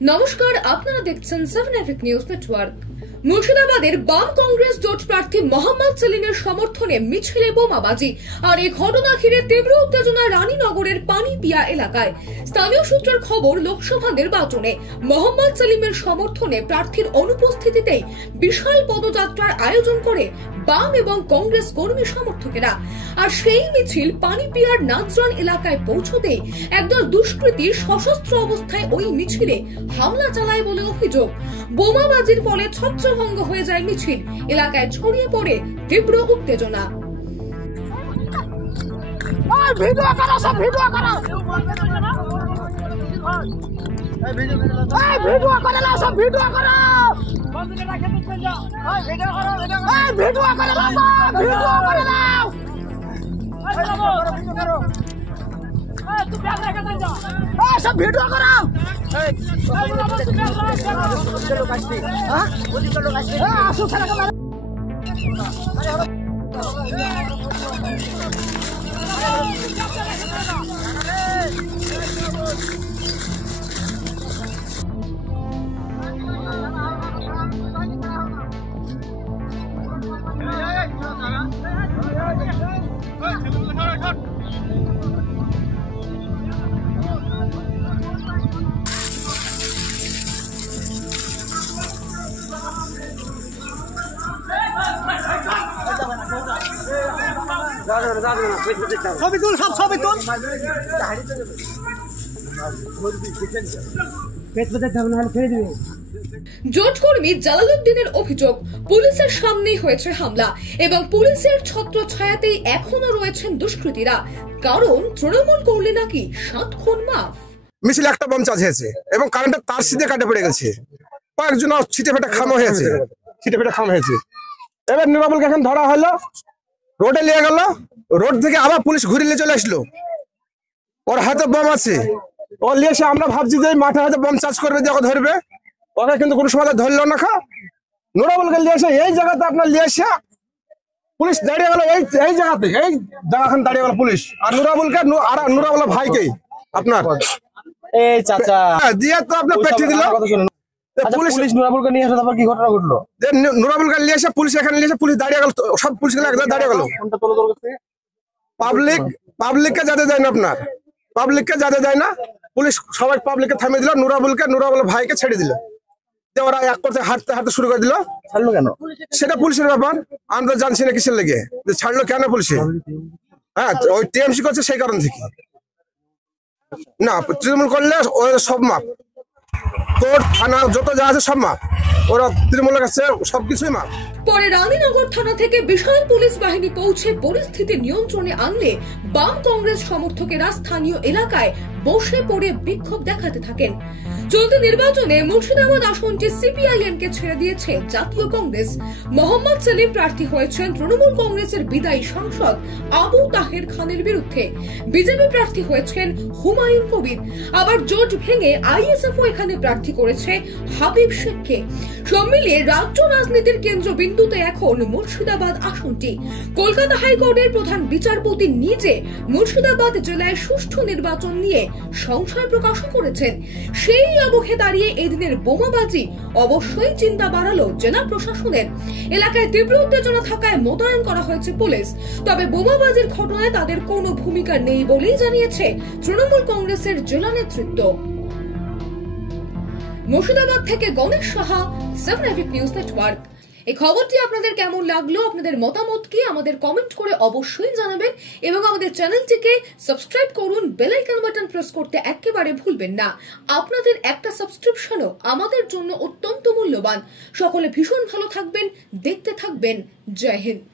নমস্কার, আপনারা দেখছেন 7 এফেক নিউজ নেটওয়ার্ক। মুর্শিদাবাদের বাম কংগ্রেস জোট প্রার্থী মোহাম্মদ সেলিমের সমর্থনে মিছিলে বোমাবাজি। আর এই ঘটনা ঘিরে তীব্র উত্তেজনা রানীনগরের পানিপিয়া এলাকায়। স্থানীয় সূত্রের খবর, লোকসভা নির্বাচনে মোহাম্মদ সেলিমের সমর্থনে প্রার্থীর অনুপস্থিতিতেই বিশাল পদযাত্রার আয়োজন করে বাম এবং কংগ্রেস কর্মী সমর্থকেরা। আর সেই মিছিল পানিপিয়ার নাজরান এলাকায় পৌঁছতেই একদল দুষ্কৃতী সশস্ত্র অবস্থায় ওই মিছিলে হামলা চালায় বলে অভিযোগ। বোমাবাজির ফলে ছত্রভঙ্গ হয়ে যায় মিছিল। এলাকায় ছড়িয়ে পড়ে তীব্র উত্তেজনা। सब वीडियो कराओ জোট কর্মী জালালউদ্দিনের অভিযোগ, পুলিশের সামনেই হয়েছে হামলা এবং পুলিশের ছত্রছায়াতেই এখনো রয়েছেন দুষ্কৃতীরা। কারণ তৃণমূল করলে নাকি 7 খুন মাফ। মিছিল একটা বম চার্জ হয়েছে এবং কারেন্টের তার সিধে কাটে পড়ে গেছে। কয়েকজন ছিটে ফেটে খামো হয়েছে, এবার নুরাবুলকে এখন ধরা হলো, রোডে নিয়ে গেল। রোড থেকে আবার পুলিশ ঘুরে নিয়ে চলে আসলো। ওর হাতে বম আছে, ও নিয়ে এসে আমরা ভাবছি যে মাঠে হয়তো বম চার্জ করবে, দিয়ে ওকে ধরবে। ওকে কিন্তু কোনো সময় ধরলো না। নুরাবুলকে নিয়ে এসে এই জায়গাতে আপনার নিয়ে এসে পুলিশ দাঁড়িয়ে গেল, এই জায়গাতে, এই জায়গাখান দাঁড়িয়ে গেল পুলিশ। আর নুরাবুলকে আর নুরাবুলের ভাইকে আপনার এই চাচা দিয়ে তো আপনার পেটে দিল। পুলিশ নুরাবুলকে নিয়ে এসে তারপর কি ঘটনা ঘটলো? নুরাবুলকে নিয়ে এসে পুলিশ এখানে নিয়ে এসে পুলিশ দাঁড়িয়ে গেল, সব পুলিশ দাঁড়িয়ে গেল। পাবলিককে যেতে দেয় না, আপনার পাবলিককে যেতে দেয় না। পুলিশ সবাই পাবলিককে থামিয়ে দিল, নুরাবুলের ভাইকে ছেড়ে দিল। ওরা এক করতে হাঁটতে হাঁটতে শুরু করে দিল। ছাড়লো কেন সেটা পুলিশের ব্যাপার, আমরা জানছি না কিসের লেগে যে ছাড়লো কেন পুলিশে। হ্যাঁ, ওই টিএমসি করছে সেই কারণ থেকে না। তৃণমূল করলে ওই সব মাপ, কোর্ট থানা যত যা আছে সব মাপ, ওরা তৃণমূলের কাছে সবকিছুই মাপ। পরে রানীনগর থানা থেকে বিশাল পুলিশ বাহিনী পৌঁছে পরিস্থিতি নিয়ন্ত্রণে আনলে বাম কংগ্রেস সমর্থকেরা স্থানীয় এলাকায় বসে পড়ে বিক্ষোভ দেখাতে থাকেন। চলতি নির্বাচনে মুর্শিদাবাদ আসনটি সিপিআইএম কে ছেড়ে দিয়েছে জাতীয় কংগ্রেস। মোহাম্মদ সেলিম প্রার্থী হয়েছেন তৃণমূল কংগ্রেসের বিদায়ী সাংসদ আবু তাহের খানের বিরুদ্ধে। বিজেপি প্রার্থী হয়েছেন হুমায়ুন কবির। আবার জোট ভেঙে আইএসএফও এখানে প্রার্থী করেছে হাবিব শেখকে। সব মিলিয়ে রাজ্য রাজনীতির কেন্দ্রবিন্দুতে এখন মুর্শিদাবাদ আসনটি। কলকাতা হাইকোর্টের প্রধান বিচারপতি নিজে মুর্শিদাবাদ জেলায় সুষ্ঠু নির্বাচন নিয়ে সংশয় প্রকাশও করেছেন। সেই আবহে দাঁড়িয়ে এদিনের বোমাবাজি অবশ্যই চিন্তা বাড়ালো জেলা প্রশাসনের। এলাকায় তীব্র উত্তেজনা থাকায় মোতায়েন করা হয়েছে পুলিশ। তবে বোমাবাজির ঘটনায় তাদের কোনো ভূমিকা নেই বলেই জানিয়েছে তৃণমূল কংগ্রেসের জেলা নেতৃত্ব। মুর্শিদাবাদ থেকে গণেশ সাহা, 7 এফেক নিউজ নেটওয়ার্ক। এই খবরটি আপনাদের কেমন লাগলো, আপনাদের মতামত কি আমাদের কমেন্ট করে অবশ্যই জানাবেন এবং আমাদের চ্যানেলটিকে সাবস্ক্রাইব করুন। বেল আইকন বাটন প্রেস করতে একেবারে ভুলবেন না। আপনাদের একটা সাবস্ক্রিপশনও আমাদের জন্য অত্যন্ত মূল্যবান। সকলে ভীষণ ভালো থাকবেন, দেখতে থাকবেন। জয় হিন্দ।